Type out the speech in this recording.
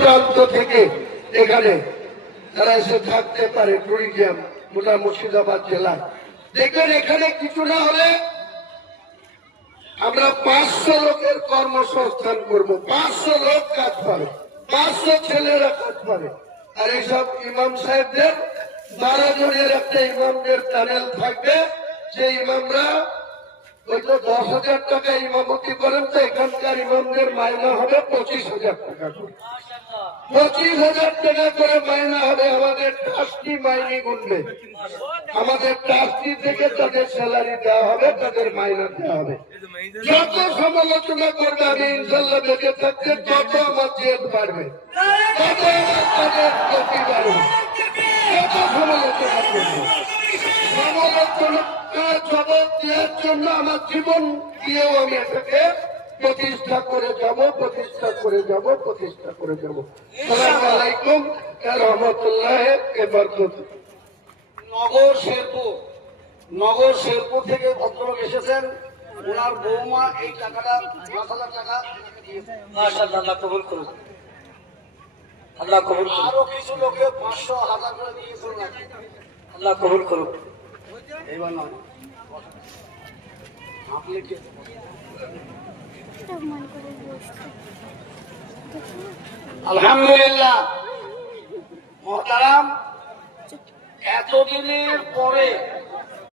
প্রান্ত থেকে এখানে তারা এসে থাকতে পারে। ট্যুরিজম গোটা মুর্শিদাবাদ জেলা দেখবেন এখানে কিছু না হলে আমরা 500 লোকের কর্মসংস্থান করব, 500 লোক কাজ পাবে, 500 ছেলেরা কাজ পাবে। আর এইসব ইমাম সাহেবদের 12 জনের একটা ইমামদের প্যানেল থাকবে, যে ইমামরা হয়তো 10,000 টাকা ইমামতি করেন, তো এখানকার ইমামদের মাইনা হবে 25,000 টাকা করে, 25,000 টাকা করে মাইনা হবে। আমাদের ট্রাস্টি মাইনে গুনবে, আমাদের ট্রাস্টি থেকে তাদের স্যালারি দেওয়া হবে, তাদের মাইনা দেওয়া হবে। যত সমালোচনা করবে আমি ইনশাল্লাহ বেঁচে থাকতে, তত আমার জেদ বাড়বে, তত আমার তাদের গতি বাড়বে। যত সমালোচনা করবে, সমালোচনার জবাব দেওয়ার জন্য আমার জীবন দিয়েও আমি এটাকে প্রতিষ্ঠা করে যাব, প্রতিষ্ঠা করে যাব, প্রতিষ্ঠা করে যাব। আসসালামু আলাইকুম ওয়া রাহমাতুল্লাহি ওয়া বারাকাতুহু। নগর শেরপুর থেকে ভদ্রলোক এসেছেন, ওনার বৌমা এই টাকাটা 5,000 টাকা দিয়েছেন। মাশাআল্লাহ, আল্লাহ কবুল করুন, আল্লাহ কবুল করুন। আরো কিছু লোকে 500, 1000 করে দিয়েছেন, আল্লাহ কবুল করুন। এইবার নয় আপনি কি আলহামদুলিল্লাহ মহতারাম, এতদিনের পরে